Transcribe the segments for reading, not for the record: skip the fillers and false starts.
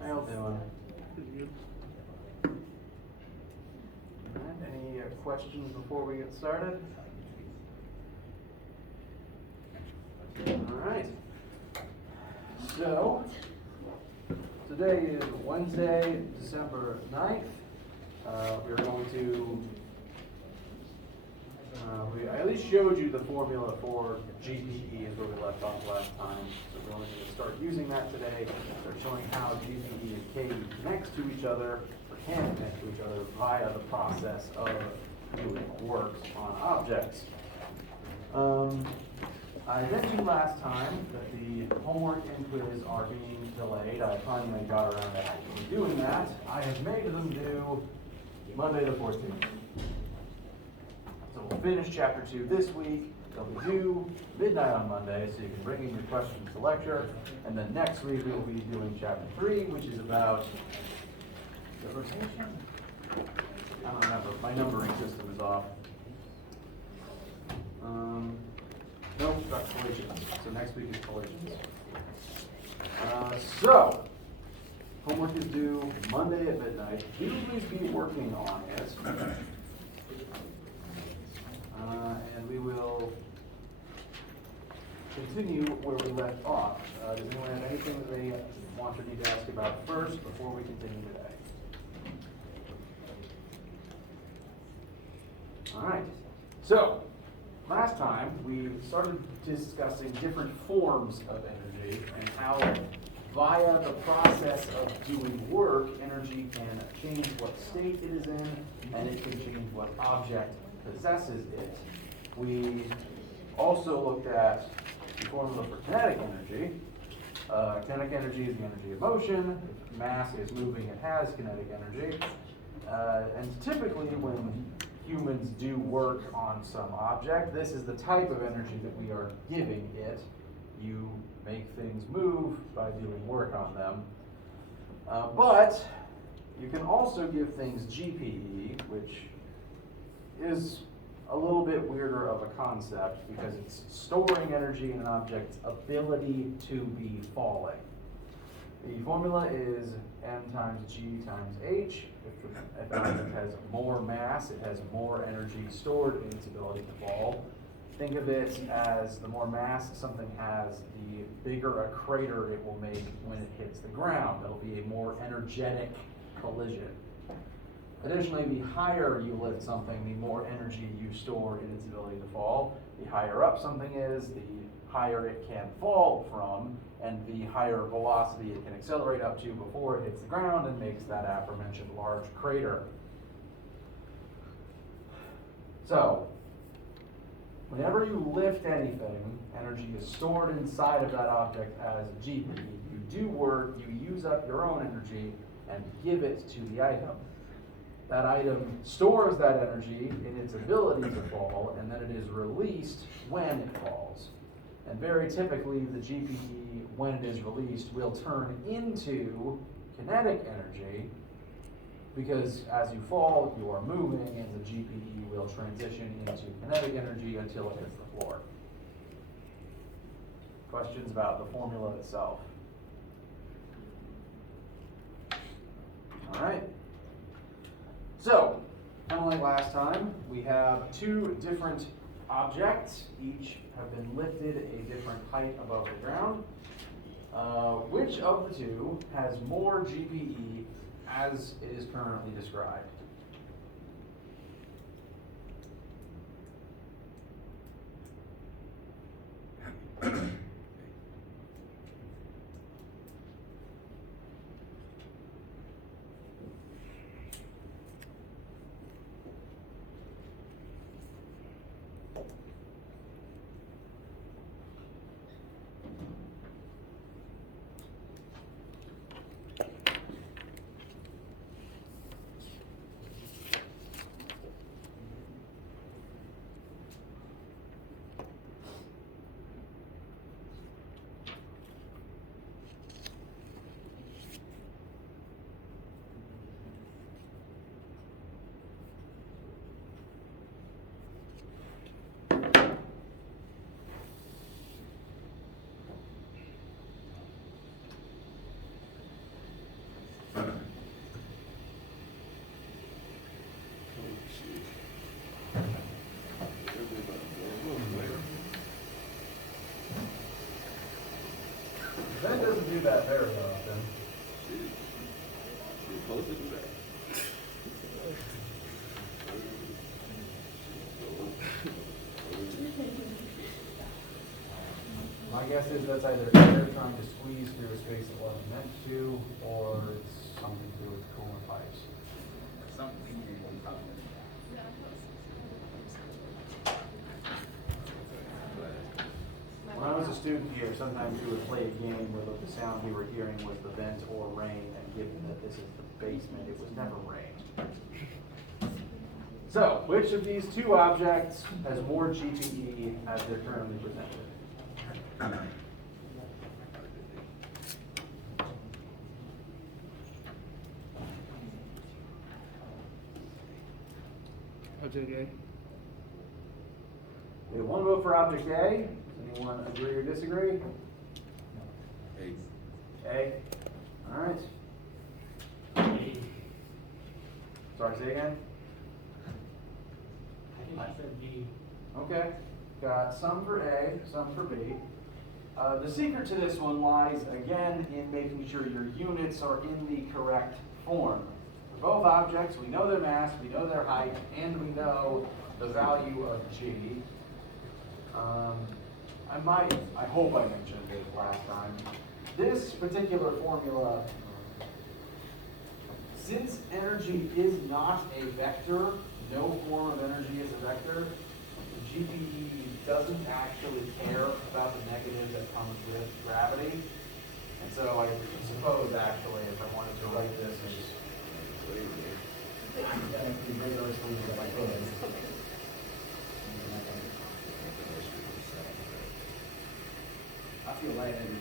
How y'all doing? Alright, any questions before we get started? Alright. So, today is Wednesday, December 9th. We're going to, I at least showed you the formula for GPE is where we left off last time. So we're going to start using that today. Start showing how GPE and KE connects to each other, or can connect to each other via the process of doing work on objects. I mentioned last time that the homework and quiz are being delayed. I finally got around to actually doing that. I have made them due Monday the 14th. So we'll finish chapter 2 this week. They'll be due midnight on Monday, so you can bring in your questions to lecture. And then next week we'll be doing chapter 3, which is about the rotation. I don't remember. My numbering system is off. Nope, that's collisions. So next week is collisions. So, homework is due Monday at midnight. You will please be working on it. And we will continue where we left off. Does anyone have anything that they want or need to ask about first before we continue today? All right. So, last time we started discussing different forms of energy and how via the process of doing work, energy can change what state it is in, and it can change what object possesses it. We also looked at the formula for kinetic energy. Kinetic energy is the energy of motion. If mass is moving, it has kinetic energy. And typically when humans do work on some object, this is the type of energy that we are giving it. You make things move by doing work on them. But you can also give things GPE, which is a little bit weirder of a concept because it's storing energy in an object's ability to be falling. The formula is m times g times h. If an object has more mass, it has more energy stored in its ability to fall. Think of it as the more mass something has, the bigger a crater it will make when it hits the ground. It'll be a more energetic collision. Additionally, the higher you lift something, the more energy you store in its ability to fall. The higher up something is, the higher it can fall from, and the higher velocity it can accelerate up to before it hits the ground and makes that aforementioned large crater. So, whenever you lift anything, energy is stored inside of that object as GPE. You do work, you use up your own energy, and give it to the item. That item stores that energy in its ability to fall, and then it is released when it falls. And very typically, the GPE, when it is released, will turn into kinetic energy, because as you fall, you are moving, and the GPE will transition into kinetic energy until it hits the floor. Questions about the formula itself? All right. So, kind of like last time, we have two different objects. Each have been lifted a different height above the ground. Which of the two has more GPE as it is currently described? that very often. She's supposed to do that. My guess is that's either air trying to squeeze through a space it wasn't meant to, or it's something to do with coolant pipes. When I was a student here, sometimes we would play a game where the sound we were hearing was the vent or rain, and given that this is the basement, it was never rain. So, which of these two objects has more GPE as they're currently presented? Object A. We have one vote for object A. Does anyone agree or disagree? Hey, A. All right. Sorry, say again. I said B. Okay. Got some for A, some for B. The secret to this one lies, again, in making sure your units are in the correct form. For both objects, we know their mass, we know their height, and we know the value of G. I hope I mentioned it last time. This particular formula, since energy is not a vector, no form of energy is a vector, GPE doesn't actually care about the negative that comes with gravity. And so I suppose actually if I wanted to write this as academically rigorously as I could. I feel lightheaded.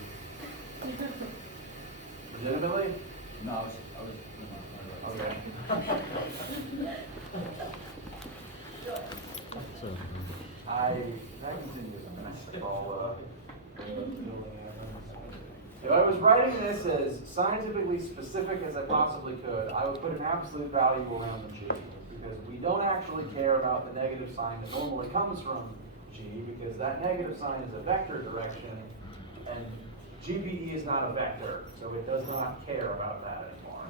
Legitimately? No, I was Okay. That continues a mess. If I was writing this as scientifically specific as I possibly could, I would put an absolute value around the G, because we don't actually care about the negative sign that normally comes from G, because that negative sign is a vector direction, and GPE is not a vector, so it does not care about that anymore.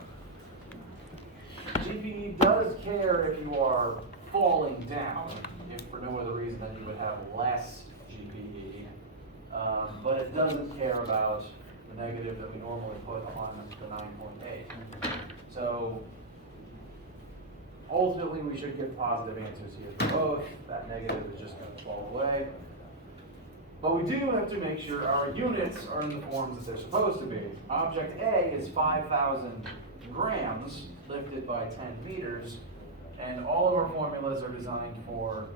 GPE does care if you are falling down, if for no other reason than you would have less GPE, but it doesn't care about the negative that we normally put on the 9.8. So ultimately we should get positive answers here for both. That negative is just going to fall away. But we do have to make sure our units are in the forms that they're supposed to be. Object A is 5,000 grams lifted by 10 meters, and all of our formulas are designed for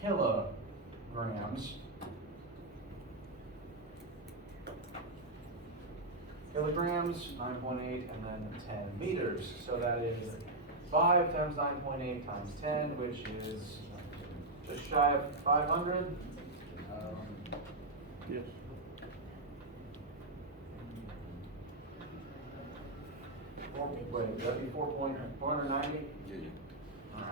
kilograms. Kilograms, 9.8, and then 10 meters. So that is 5 times 9.8 times 10, which is just shy of 500. Yes. Wait, would that be 490? yeah. All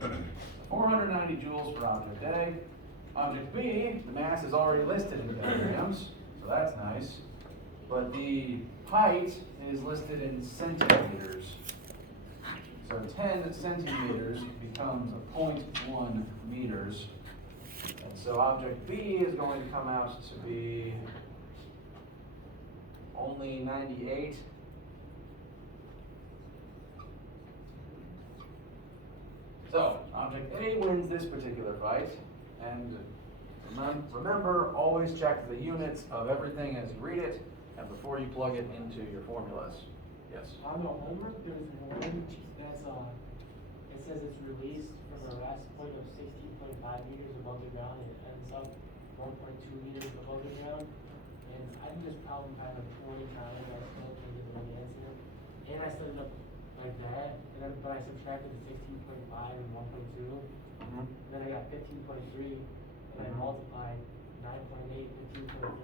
right. 490 joules for object A. Object B, the mass is already listed in kilograms, so that's nice. But the height is listed in centimeters. So 10 centimeters becomes 0.1 meters. And so object B is going to come out to be only 98. So, object A wins this particular fight, and remember, always check the units of everything as you read it, and before you plug it into your formulas. Yes? On the homework, there's one that's, it says it's released from a rest point of 16.5 meters above the ground and it ends up 1.2 meters above the ground. And I think this problem kind of 20 times, I still can't get the right answer. And I set it up like that, and then, but I subtracted the 16.5 and 1.2. Mm-hmm. Then I got 15.3, and I multiplied 9.8, 15.3,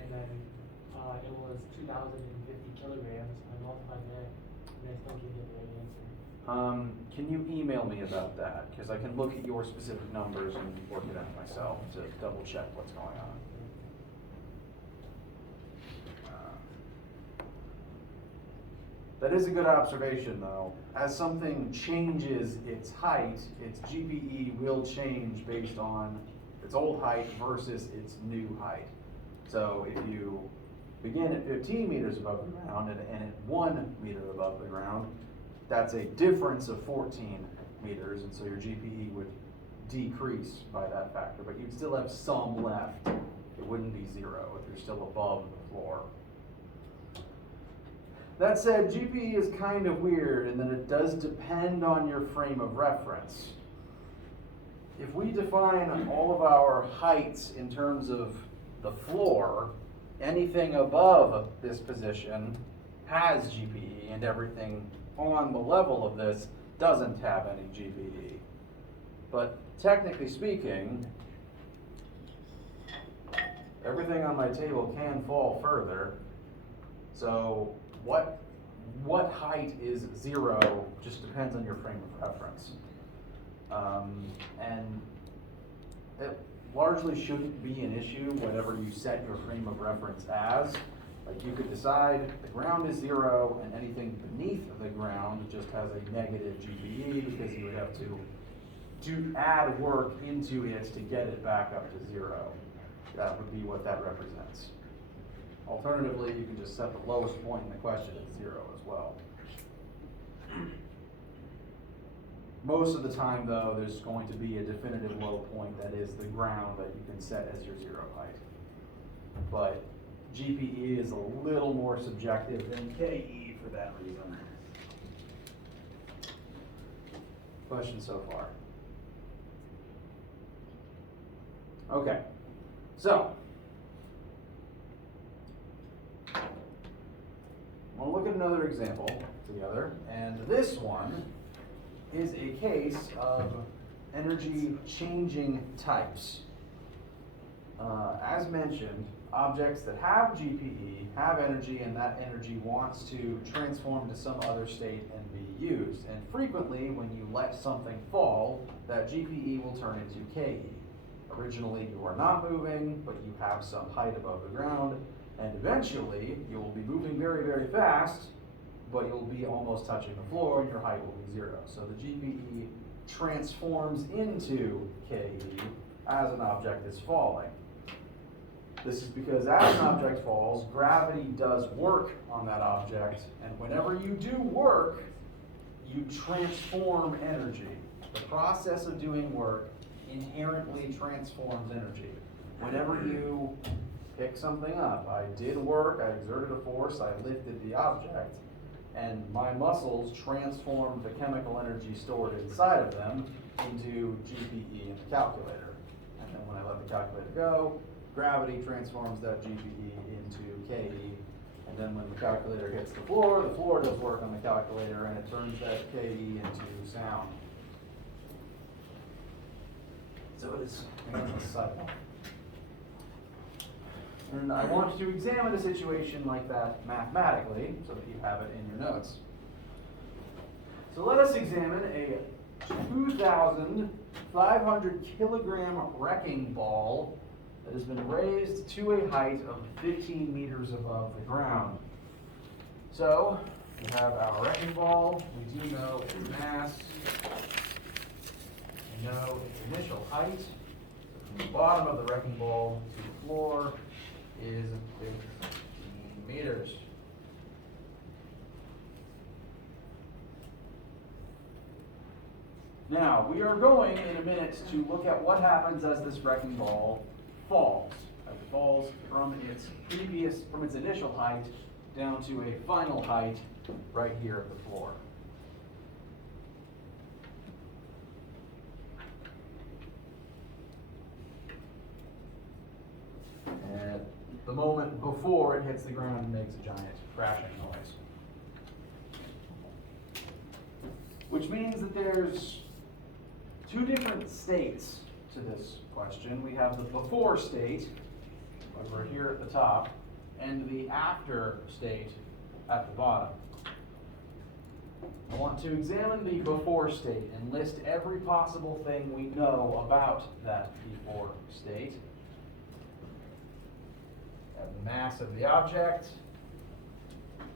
and then it was 2,050 kilograms. I multiplied that, and I still can't get the right answer. Can you email me about that? Because I can look at your specific numbers and work it out myself to double check what's going on. That is a good observation, though. As something changes its height, its GPE will change based on its old height versus its new height. So if you begin at 15 meters above the ground and at 1 meter above the ground, that's a difference of 14 meters, and so your GPE would decrease by that factor, but you'd still have some left. It wouldn't be zero if you're still above the floor. That said, GPE is kind of weird in that it does depend on your frame of reference. If we define all of our heights in terms of the floor, anything above this position has GPE, and everything on the level of this doesn't have any GPE. But technically speaking, everything on my table can fall further. So what height is zero just depends on your frame of reference. And it largely shouldn't be an issue whatever you set your frame of reference as. Like you could decide the ground is zero and anything beneath the ground just has a negative GPE because you would have to add work into it to get it back up to zero. That would be what that represents. Alternatively, you can just set the lowest point in the question at zero as well. Most of the time, though, there's going to be a definitive low point that is the ground that you can set as your zero height. But GPE is a little more subjective than KE for that reason. Question so far? Okay, so we'll look at another example together, and this one is a case of energy changing types. As mentioned, objects that have GPE have energy, and that energy wants to transform to some other state and be used. And frequently, when you let something fall, that GPE will turn into KE. Originally, you are not moving, but you have some height above the ground, and eventually, you will be moving very, very fast, but you'll be almost touching the floor, and your height will be zero. So the GPE transforms into KE as an object is falling. This is because as an object falls, gravity does work on that object, and whenever you do work, you transform energy. The process of doing work inherently transforms energy. Whenever you pick something up, I did work, I exerted a force, I lifted the object, and my muscles transformed the chemical energy stored inside of them into GPE in the calculator. And then when I let the calculator go, gravity transforms that GPE into KE. And then when the calculator hits the floor does work on the calculator, and it turns that KE into sound. So it is, again, a cycle. And I want to examine a situation like that mathematically so that you have it in your notes. So let us examine a 2,500 kilogram wrecking ball that has been raised to a height of 15 meters above the ground. So we have our wrecking ball. We do know its mass. We know its initial height. From the bottom of the wrecking ball to the floor is 15 meters. Now, we are going in a minute to look at what happens as this wrecking ball falls. As it falls from its initial height down to a final height right here at the floor. And the moment before it hits the ground, it makes a giant crashing noise. Which means that there's two different states to this question. We have the before state, over here at the top, and the after state at the bottom. I want to examine the before state and list every possible thing we know about that before state. We have the mass of the object.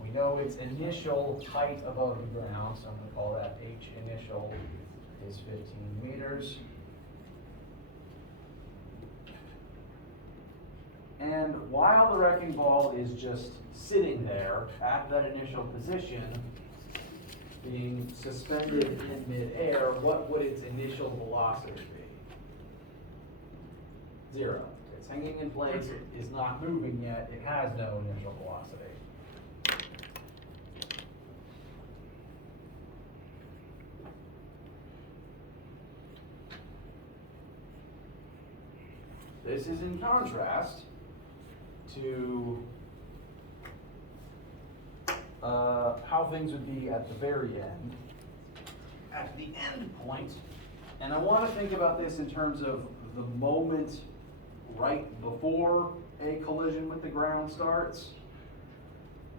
We We know its initial height above the ground, so I'm going to call that H initial is 15 meters. And while the wrecking ball is just sitting there at that initial position, being suspended in midair, what would its initial velocity be? 0. It's hanging in place, it is not moving yet, it has no initial velocity. This is in contrast to how things would be at the very end. At the end point, and I want to think about this in terms of the moment right before a collision with the ground starts.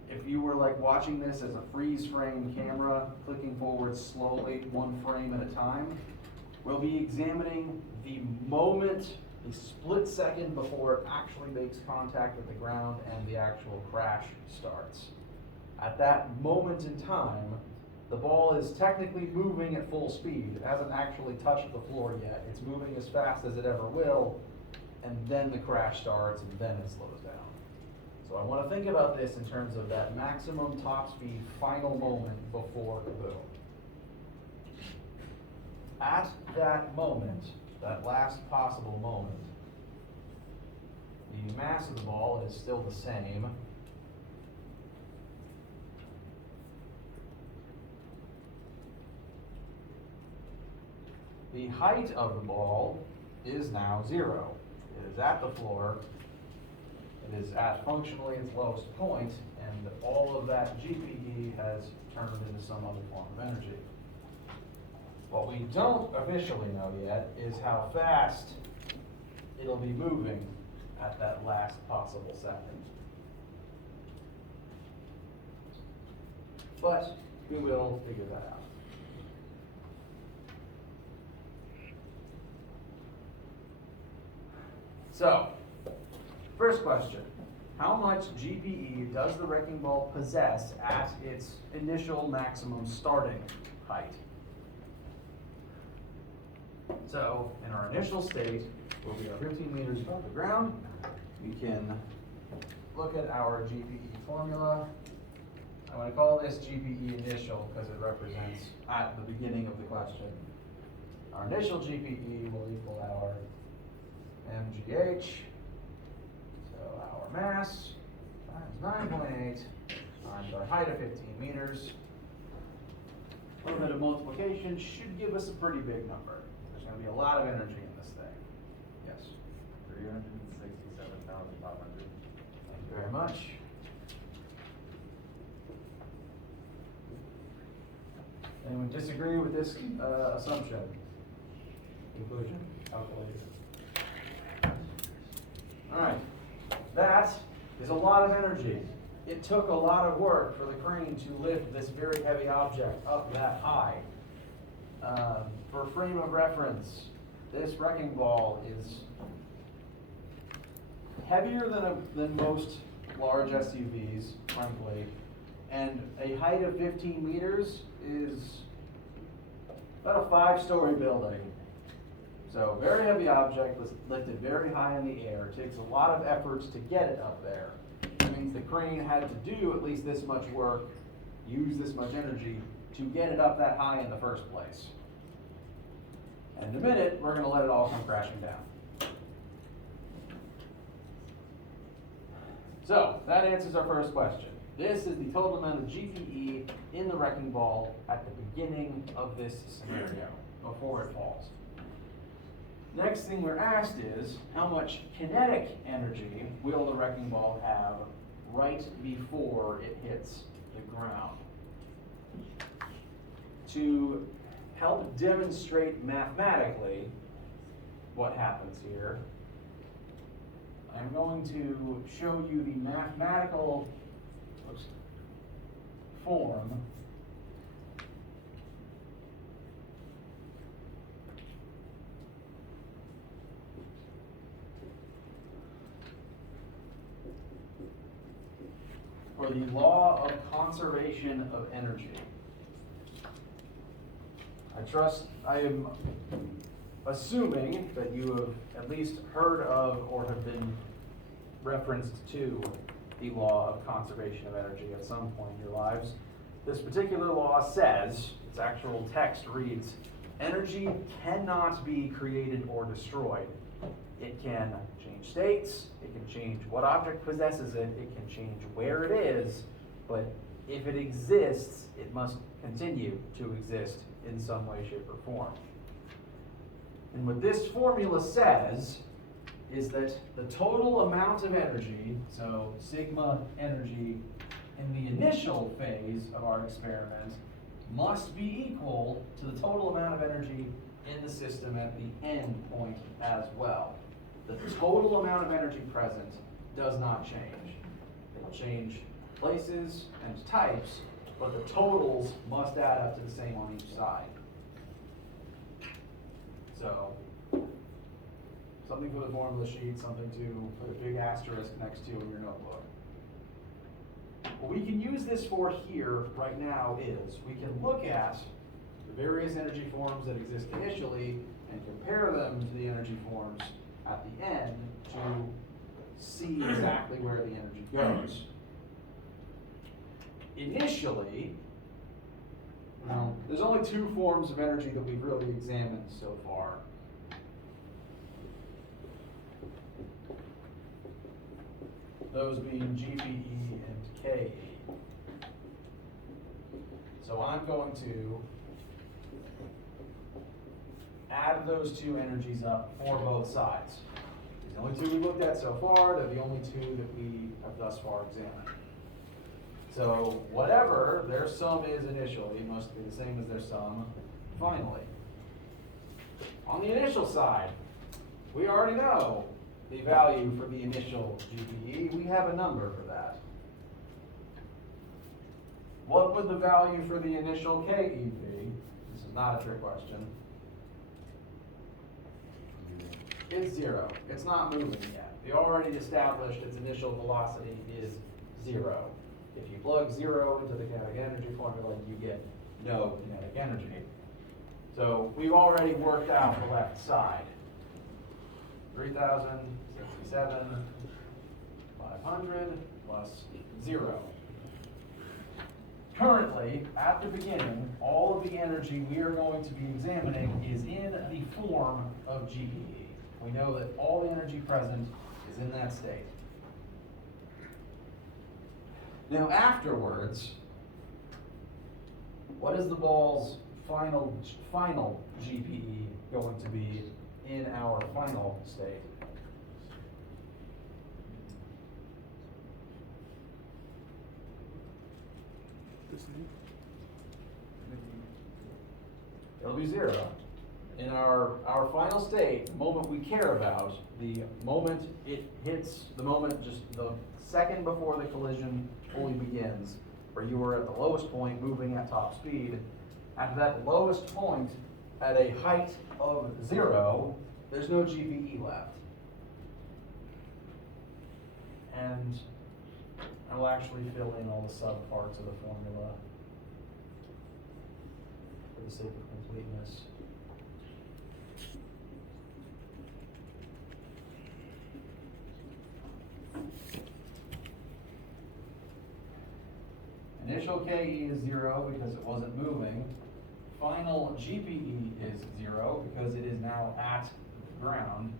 If you were like watching this as a freeze frame camera, clicking forward slowly, one frame at a time, we'll be examining the moment, a split second before it actually makes contact with the ground and the actual crash starts. At that moment in time, the ball is technically moving at full speed. It hasn't actually touched the floor yet. It's moving as fast as it ever will, and then the crash starts, and then it slows down. So I want to think about this in terms of that maximum top speed final moment before kaboom. At that moment, that last possible moment, the mass of the ball is still the same. The height of the ball is now 0. It is at the floor. It is at functionally its lowest point, and all of that GPE has turned into some other form of energy. What we don't officially know yet is how fast it'll be moving at that last possible second. But we will figure that out. So, first question. How much GPE does the wrecking ball possess at its initial maximum starting height? So, in our initial state, where we are 15 meters above the ground, we can look at our GPE formula. I'm going to call this GPE initial because it represents at the beginning of the question. Our initial GPE will equal our mgh, so our mass times 9.8 times our height of 15 meters. A little bit of multiplication should give us a pretty big number. There's going to be a lot of energy in this thing. Yes? 367,500. Thank you very much. Anyone disagree with this assumption? Conclusion? Calculated. All right, that is a lot of energy. It took a lot of work for the crane to lift this very heavy object up that high. For frame of reference, this wrecking ball is heavier than most large SUVs, frankly, and a height of 15 meters is about a 5-story building. So very heavy object was lifted very high in the air. It takes a lot of efforts to get it up there. That means the crane had to do at least this much work, use this much energy to get it up that high in the first place. And in a minute, we're going to let it all come crashing down. So that answers our first question. This is the total amount of GPE in the wrecking ball at the beginning of this scenario, before it falls. Next thing we're asked is, how much kinetic energy will the wrecking ball have right before it hits the ground? To help demonstrate mathematically what happens here, I'm going to show you the mathematical form for the law of conservation of energy. I am assuming that you have at least heard of or have been referenced to the law of conservation of energy at some point in your lives. This particular law says, its actual text reads, energy cannot be created or destroyed. It can change states, it can change what object possesses it, it can change where it is, but if it exists, it must continue to exist in some way, shape, or form. And what this formula says is that the total amount of energy, so sigma energy in the initial phase of our experiment, must be equal to the total amount of energy in the system at the end point as well. The total amount of energy present does not change. It will change places and types, but the totals must add up to the same on each side. So, something for the formula sheet, something to put a big asterisk next to in your notebook. What we can use this for here right now is we can look at the various energy forms that exist initially and compare them to the energy forms at the end to see exactly where the energy goes. Initially, there's only two forms of energy that we've really examined so far. Those being GPE and KE. So I'm going to add those two energies up for both sides. These are the only two we looked at so far. They're the only two that we have thus far examined. So whatever their sum is initially must be the same as their sum finally. On the initial side, we already know the value for the initial GPE. We have a number for that. What would the value for the initial KE be? This is not a trick question. It's 0. It's not moving yet. We already established its initial velocity is 0. If you plug 0 into the kinetic energy formula, you get no kinetic energy. So we've already worked out the left side. 3,067, 500 plus 0. Currently, at the beginning, all of the energy we are going to be examining is in the form of GPE. We know that all the energy present is in that state. Now afterwards, what is the ball's final GPE going to be in our final state? It'll be 0. In our final state, the moment we care about, the moment it hits, the moment just the second before the collision fully begins, where you are at the lowest point moving at top speed, at that lowest point at a height of 0, there's no GPE left. And I will actually fill in all the subparts of the formula for the sake of completeness. Initial KE is 0 because it wasn't moving. Final GPE is 0 because it is now at the ground.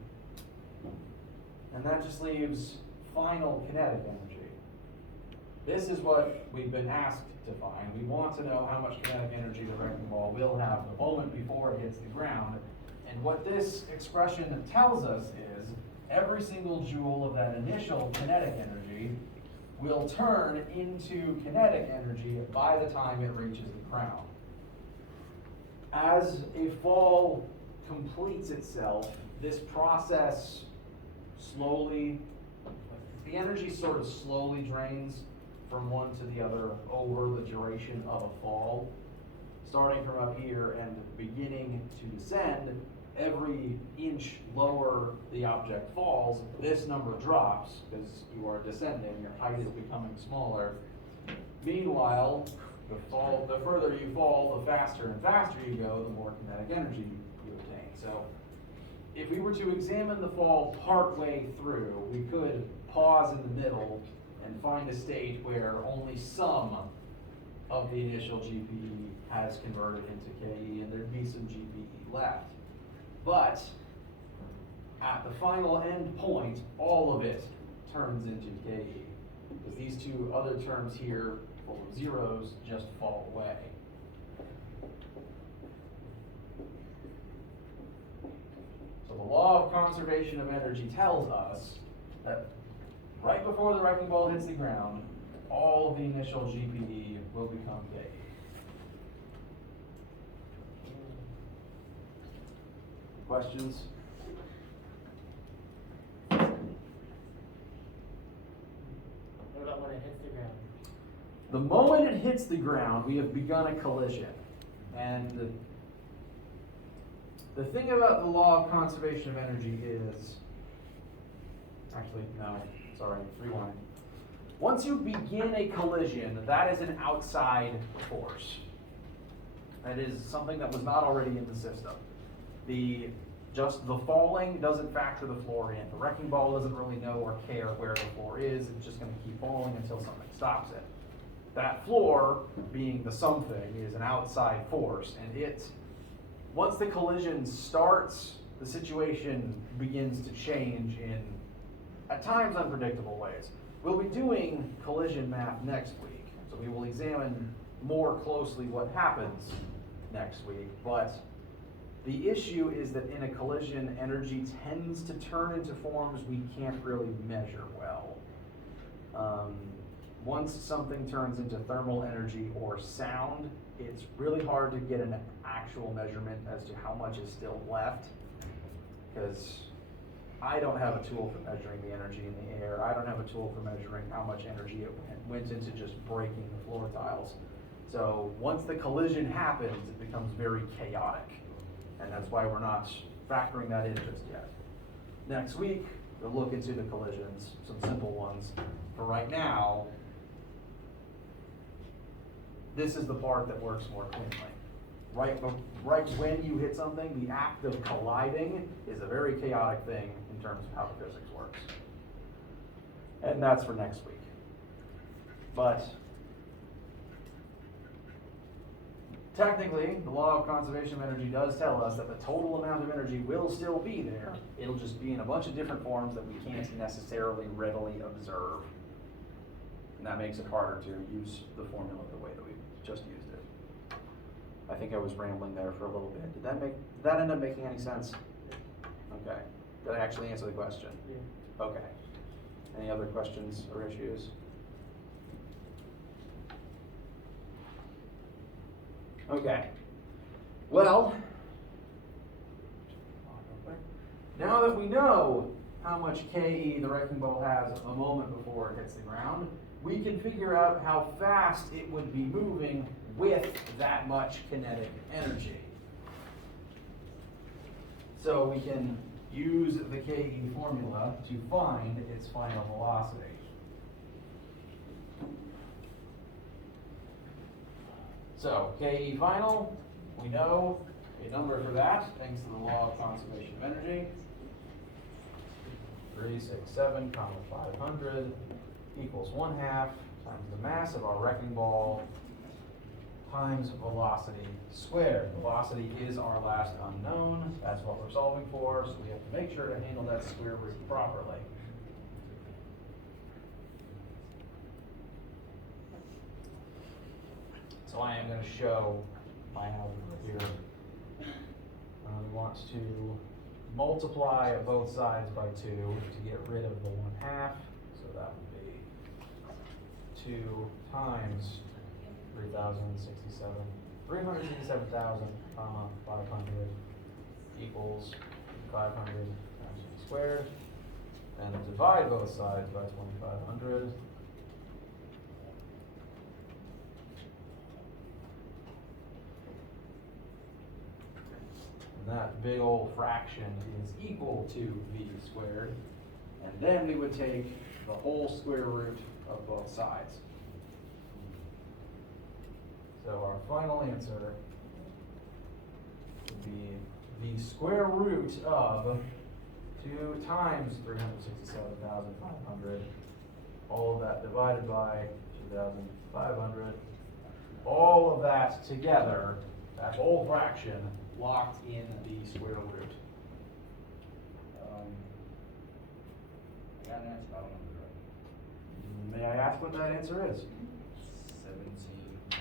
And that just leaves final kinetic energy. This is what we've been asked to find. We want to know how much kinetic energy the wrecking ball will have the moment before it hits the ground. And what this expression tells us is every single joule of that initial kinetic energy will turn into kinetic energy by the time it reaches the ground. As a fall completes itself, this process slowly, the energy sort of slowly drains from one to the other over the duration of a fall. Starting from up here and beginning to descend, every inch lower the object falls, this number drops because you are descending, your height is becoming smaller, Meanwhile, the further you fall, the faster and faster you go, the more kinetic energy you obtain. So if we were to examine the fall partway through, we could pause in the middle and find a state where only some of the initial GPE has converted into KE and there'd be some GPE left. But at the final end point, all of it turns into KE. Because these two other terms here, full of zeros, just fall away. So the law of conservation of energy tells us that right before the wrecking ball hits the ground, all of the initial GPE will become KE. Questions? What about when it hits the ground? The moment it hits the ground, we have begun a collision. And the thing about the law of conservation of energy is, actually, no, sorry, rewind. Once you begin a collision, that is an outside force. That is something that was not already in the system. Just the falling doesn't factor the floor in. The wrecking ball doesn't really know or care where the floor is. It's just going to keep falling until something stops it. That floor, being the something, is an outside force, and once the collision starts, the situation begins to change in, at times, unpredictable ways. We'll be doing collision math next week, so we will examine more closely what happens next week, but the issue is that in a collision, energy tends to turn into forms we can't really measure well. Once something turns into thermal energy or sound, it's really hard to get an actual measurement as to how much is still left, because I don't have a tool for measuring the energy in the air. I don't have a tool for measuring how much energy it went into just breaking the floor tiles. So once the collision happens, it becomes very chaotic. And that's why we're not factoring that in just yet. Next week, we'll look into the collisions, some simple ones. For right now, this is the part that works more cleanly. Right when you hit something, the act of colliding is a very chaotic thing in terms of how the physics works. And that's for next week. But technically, the law of conservation of energy does tell us that the total amount of energy will still be there. It'll just be in a bunch of different forms that we can't necessarily readily observe. And that makes it harder to use the formula the way that we just used it. I think I was rambling there for a little bit. Did that end up making any sense? Okay. Did I actually answer the question? Yeah. Okay. Any other questions or issues? Okay. Well, now that we know how much KE the wrecking ball has a moment before it hits the ground, we can figure out how fast it would be moving with that much kinetic energy. So we can use the KE formula to find its final velocity. So KE final, we know a number for that, thanks to the law of conservation of energy. 367, 500 equals 1/2 times the mass of our wrecking ball times velocity squared. Velocity is our last unknown. That's what we're solving for, so we have to make sure to handle that square root properly. So I am going to show my algebra here. We want to multiply both sides by 2 to get rid of the 1/2. So that would be 2 times 367,000, 500 equals 500 times 2 squared. And divide both sides by 2,500. And that big old fraction is equal to v squared. And then we would take the whole square root of both sides. final answer would be the square root of 2 times 367,500, all of that divided by 2,500, all of that together, that whole fraction locked in the square root. I got an answer, but I don't know the right. May I ask what that answer is? 17.15.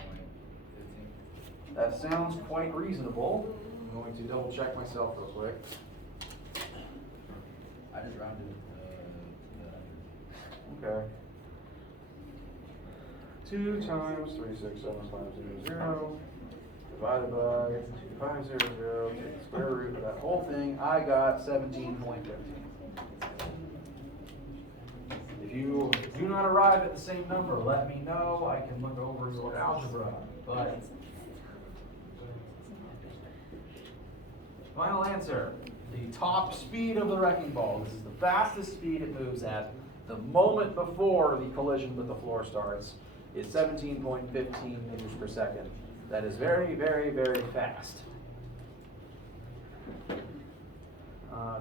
That sounds quite reasonable. I'm going to double check myself real quick. I just rounded it to the Okay. 2 times 367,500 divided by 2,500, take the square root of that whole thing. I got 17.15. If you do not arrive at the same number, let me know. I can look over your algebra. But final answer. The top speed of the wrecking ball. This is the fastest speed it moves at the moment before the collision with the floor starts, is 17.15 meters per second. That is very, very, very fast.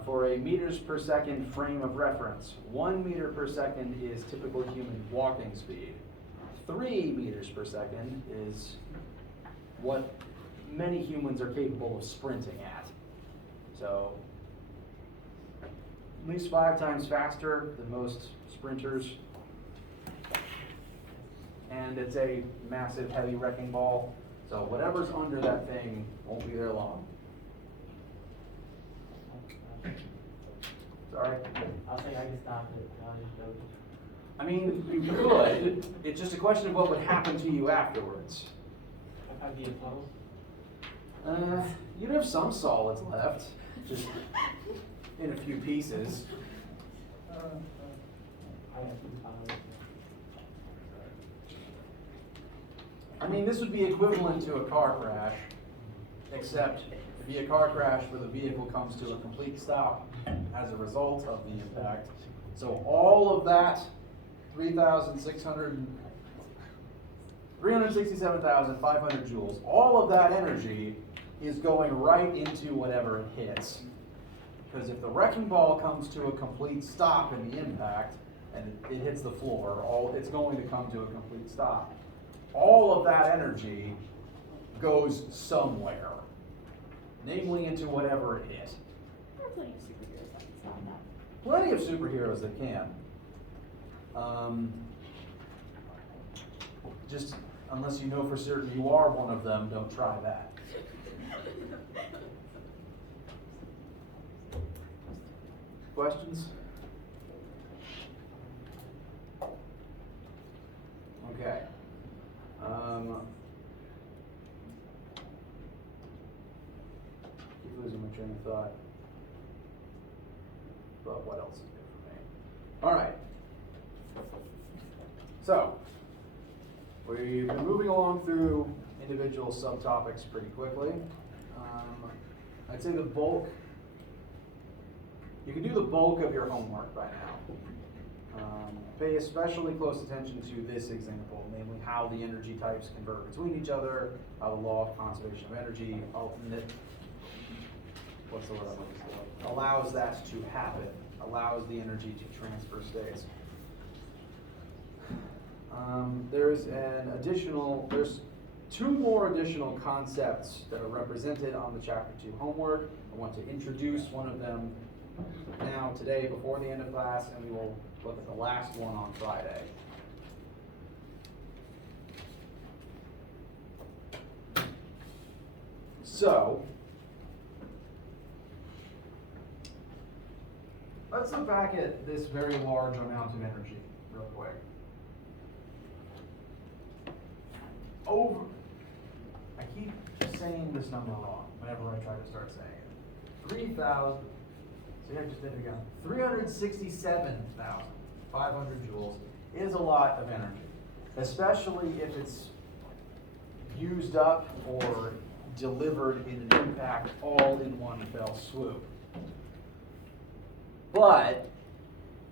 For a meters per second frame of reference, 1 meter per second is typical human walking speed. 3 meters per second is what many humans are capable of sprinting at. So, at least 5 times faster than most sprinters. And it's a massive, heavy wrecking ball. So whatever's under that thing won't be there long. Sorry? I'll say I can stop it. No, I'm just joking. I mean, you could. It's just a question of what would happen to you afterwards. I'd be a puddle. You'd have some solids left, just in a few pieces. I have 2 puddles. I mean, this would be equivalent to a car crash, except it'd be a car crash where the vehicle comes to a complete stop as a result of the impact. So all of that 367,500 joules, all of that energy is going right into whatever it hits. Because if the wrecking ball comes to a complete stop in the impact and it hits the floor, it's going to come to a complete stop. All of that energy goes somewhere, namely into whatever it hit. There are plenty of superheroes that can stop that. Plenty of superheroes that can. Just unless you know for certain you are one of them, don't try that. Questions? Okay. Keep losing my train of thought. But what else is good for me? All right. So, we've been moving along through individual subtopics pretty quickly. I'd say the bulk, you can do the bulk of your homework by now. Pay especially close attention to this example, namely how the energy types convert between each other, how the law of conservation of energy allows that to happen, allows the energy to transfer states. There's 2 more additional concepts that are represented on the Chapter 2 homework. I want to introduce one of them now today before the end of class, and we will look at the last one on Friday. So, let's look back at this very large amount of energy real quick. I keep saying this number wrong whenever I try to start saying it. 3,000, see I just did it again. 367,500 joules is a lot of energy, especially if it's used up or delivered in an impact all in one fell swoop. But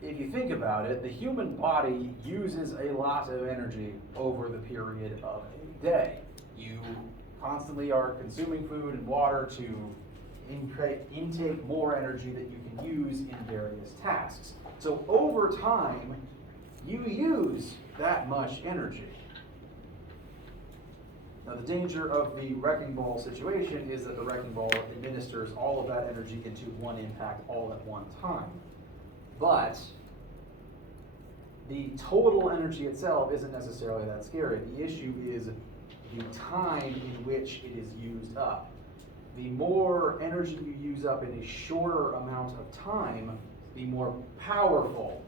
if you think about it, the human body uses a lot of energy over the period of a day. You constantly are consuming food and water to intake more energy that you can use in various tasks. So over time, you use that much energy. Now the danger of the wrecking ball situation is that the wrecking ball administers all of that energy into one impact all at one time. But the total energy itself isn't necessarily that scary. The issue is the time in which it is used up. The more energy you use up in a shorter amount of time, the more powerful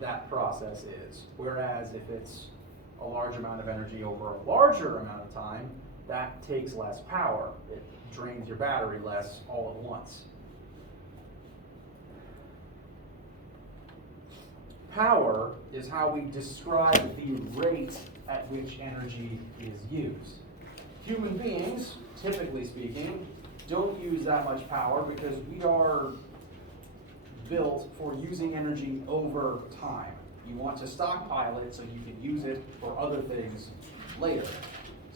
that process is. Whereas if it's a large amount of energy over a larger amount of time, that takes less power. It drains your battery less all at once. Power is how we describe the rate at which energy is used. Human beings, typically speaking, don't use that much power because we are built for using energy over time. You want to stockpile it so you can use it for other things later.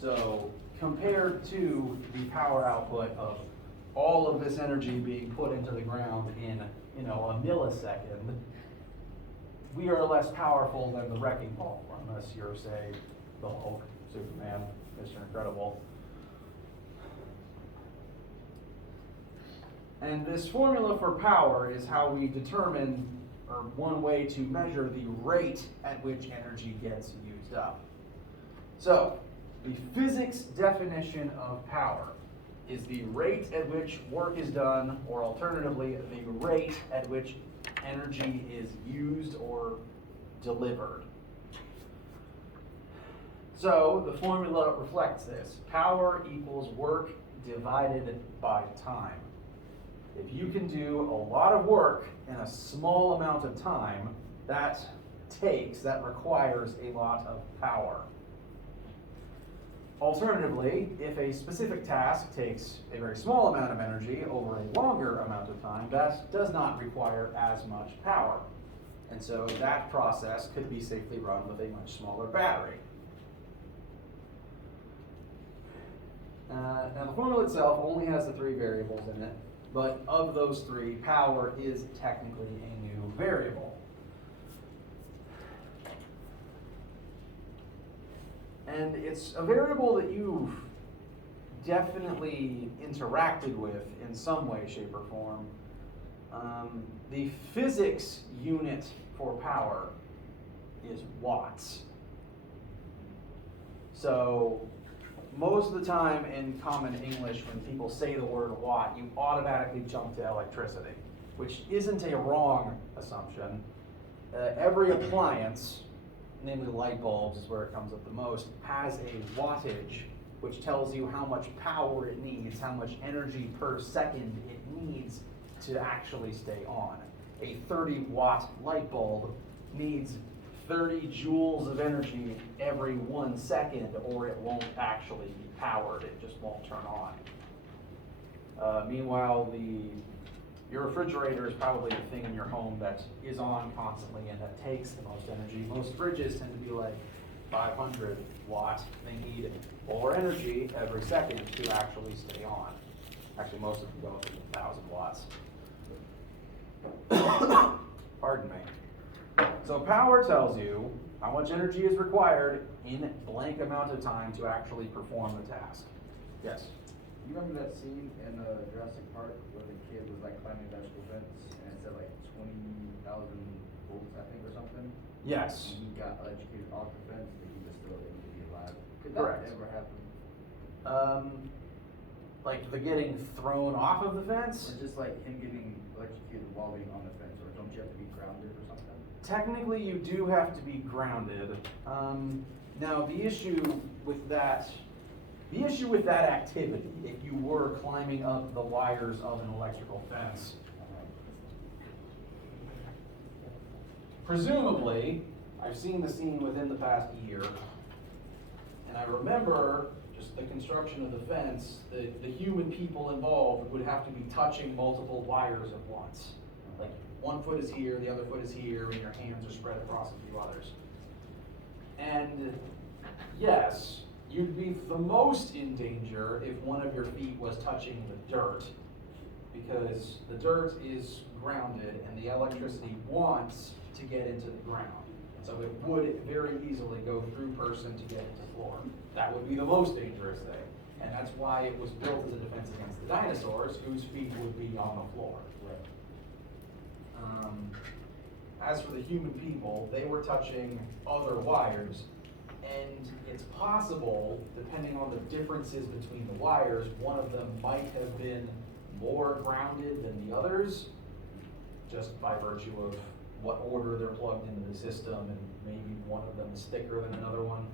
So compared to the power output of all of this energy being put into the ground in, a millisecond, we are less powerful than the wrecking ball, unless you're, say, the Hulk, Superman, Mr. Incredible. And this formula for power is how we determine, or one way to measure the rate at which energy gets used up. So, the physics definition of power is the rate at which work is done, or alternatively, the rate at which energy is used or delivered. So, the formula reflects this. Power equals work divided by time. If you can do a lot of work in a small amount of time, that requires a lot of power. Alternatively, if a specific task takes a very small amount of energy over a longer amount of time, that does not require as much power. And so that process could be safely run with a much smaller battery. Now the formula itself only has the three variables in it, but of those three, power is technically a new variable. And it's a variable that you've definitely interacted with in some way, shape, or form. The physics unit for power is watts. So most of the time in common English, when people say the word watt, you automatically jump to electricity, which isn't a wrong assumption. Every appliance, namely light bulbs is where it comes up the most, has a wattage, which tells you how much power it needs, how much energy per second it needs to actually stay on. A 30-watt light bulb needs 30 joules of energy every 1 second, or it won't actually be powered, it just won't turn on. Meanwhile, your refrigerator is probably the thing in your home that is on constantly and that takes the most energy. Most fridges tend to be like 500 watt. They need more energy every second to actually stay on. Actually, most of them go up to 1,000 watts. Pardon me. So power tells you how much energy is required in blank amount of time to actually perform the task. Yes? You remember that scene in Jurassic Park where the kid was like climbing the vegetable fence and it said like 20,000 volts, I think, or something? Yes. And he got electrocuted off the fence, but he was still able to be alive. Could Correct. that ever happen? Like the getting thrown off of the fence? Or just like him getting electrocuted while being on the fence, or don't you have to be grounded or something? Technically, you do have to be grounded. Now, the issue with that activity, if you were climbing up the wires of an electrical fence, presumably, I've seen the scene within the past year, and I remember just the construction of the fence, the human people involved would have to be touching multiple wires at once. Like, one foot is here, the other foot is here, and your hands are spread across a few others. And yes, You'd be the most in danger if one of your feet was touching the dirt, because the dirt is grounded and the electricity wants to get into the ground. So it would very easily go through person to get into floor. That would be the most dangerous thing. And that's why it was built as a defense against the dinosaurs, whose feet would be on the floor. As for the human people, they were touching other wires. And it's possible, depending on the differences between the wires, one of them might have been more grounded than the others, just by virtue of what order they're plugged into the system, and maybe one of them is thicker than another one.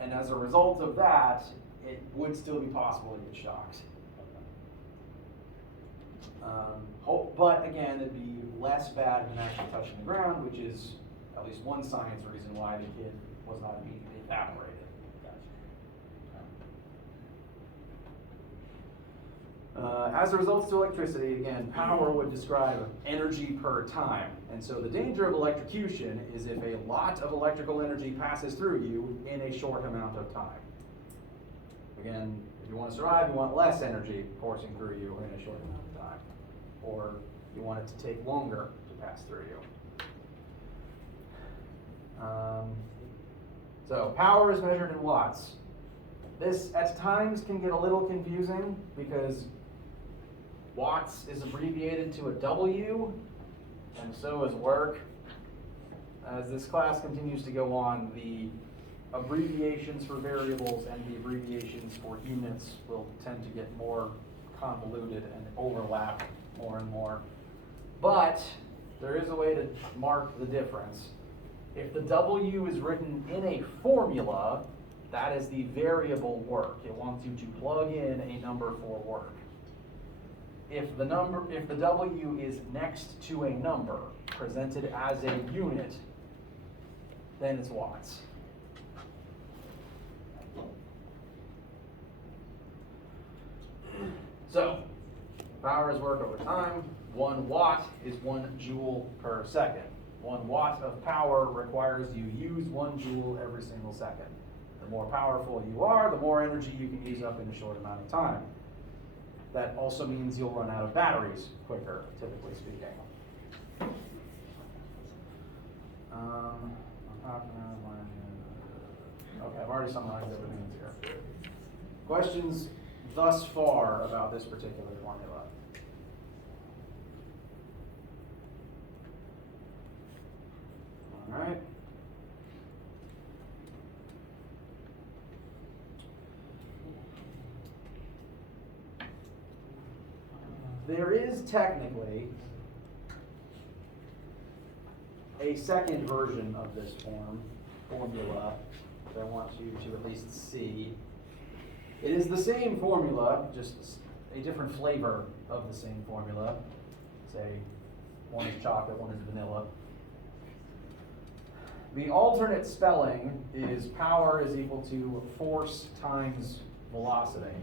And as a result of that, it would still be possible to get shocked. But again, it'd be less bad than actually touching the ground, which is at least one science reason why the kid was not immediately evaporated. As a result to electricity, again, power would describe energy per time. And so the danger of electrocution is if a lot of electrical energy passes through you in a short amount of time. Again, if you want to survive, you want less energy coursing through you in a short amount of time. Or you want it to take longer to pass through you. So power is measured in watts. This at times can get a little confusing because watts is abbreviated to a W, and so is work. As this class continues to go on, the abbreviations for variables and the abbreviations for units will tend to get more convoluted and overlap more and more. But there is a way to mark the difference. If the W is written in a formula, that is the variable work. It wants you to plug in a number for work. If the W is next to a number presented as a unit, then it's watts. So, power is work over time. 1 watt is 1 joule per second. 1 watt of power requires you use 1 joule every single second. The more powerful you are, the more energy you can use up in a short amount of time. That also means you'll run out of batteries quicker, typically speaking. Okay, I've already summarized everything here. Questions thus far about this particular formula? All right. There is technically a second version of this formula that I want you to at least see. It is the same formula, just a different flavor of the same formula. Say, one is chocolate, one is vanilla. The alternate spelling is power is equal to force times velocity.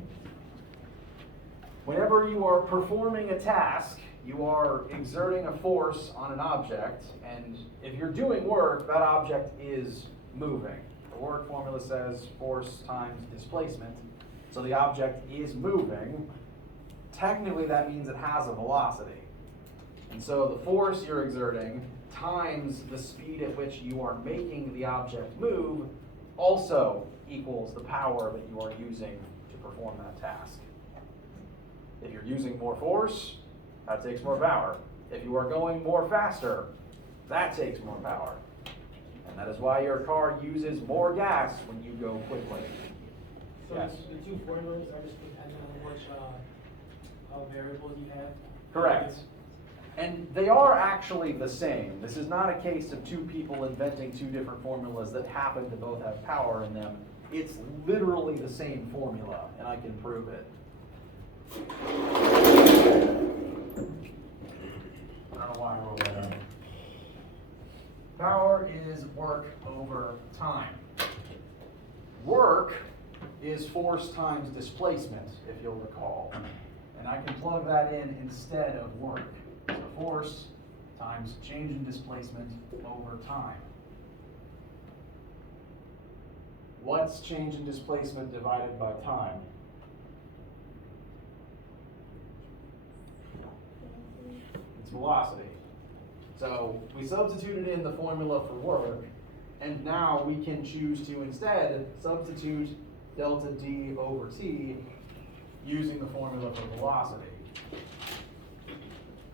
Whenever you are performing a task, you are exerting a force on an object, and if you're doing work, that object is moving. The work formula says force times displacement, so the object is moving. Technically, that means it has a velocity. And so the force you're exerting times the speed at which you are making the object move also equals the power that you are using to perform that task. If you're using more force, that takes more power. If you are going more faster, that takes more power. And that is why your car uses more gas when you go quickly. So Yes? the two formulas are just dependent on how much variables you have? Correct. And they are actually the same. This is not a case of two people inventing two different formulas that happen to both have power in them. It's literally the same formula, and I can prove it. I don't know why I rolled that out. Power is work over time. Work is force times displacement, if you'll recall. And I can plug that in instead of work. So force times change in displacement over time. What's change in displacement divided by time? It's velocity. So we substituted in the formula for work, and now we can choose to instead substitute delta D over T using the formula for velocity.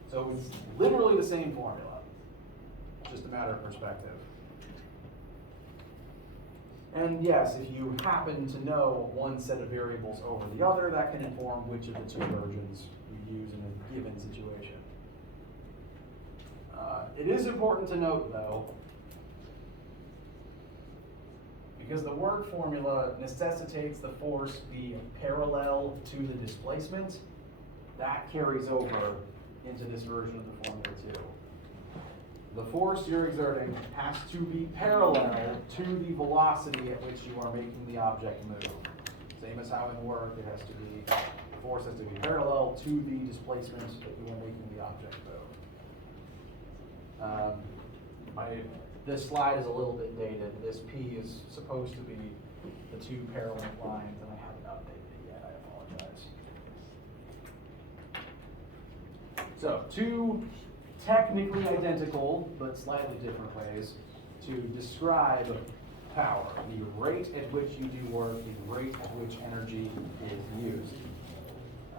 So it's literally the same formula, just a matter of perspective. And yes, if you happen to know one set of variables over the other, that can inform which of the two versions you use in a given situation. It is important to note, though, because the work formula necessitates the force be parallel to the displacement, that carries over into this version of the formula too. The force you're exerting has to be parallel to the velocity at which you are making the object move. Same as how in work, it has to be, the force has to be parallel to the displacement that you are making the object move. This slide is a little bit dated. This P is supposed to be the two parallel lines, and I haven't updated it yet. I apologize. So, two technically identical but slightly different ways to describe power. The rate at which you do work, the rate at which energy is used.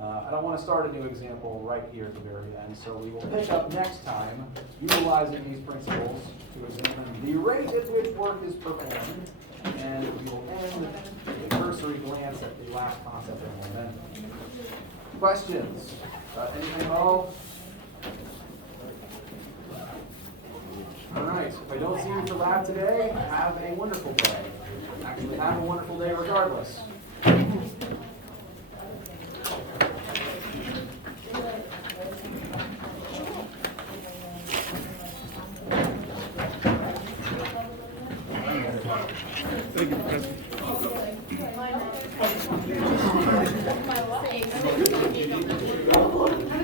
I don't want to start a new example right here at the very end, so we will pick up next time utilizing these principles to examine the rate at which work is performed, and we will end with a cursory glance at the last concept of momentum. Questions? Anything at all? All right, if I don't see you for lab today, have a wonderful day. Actually, have a wonderful day regardless.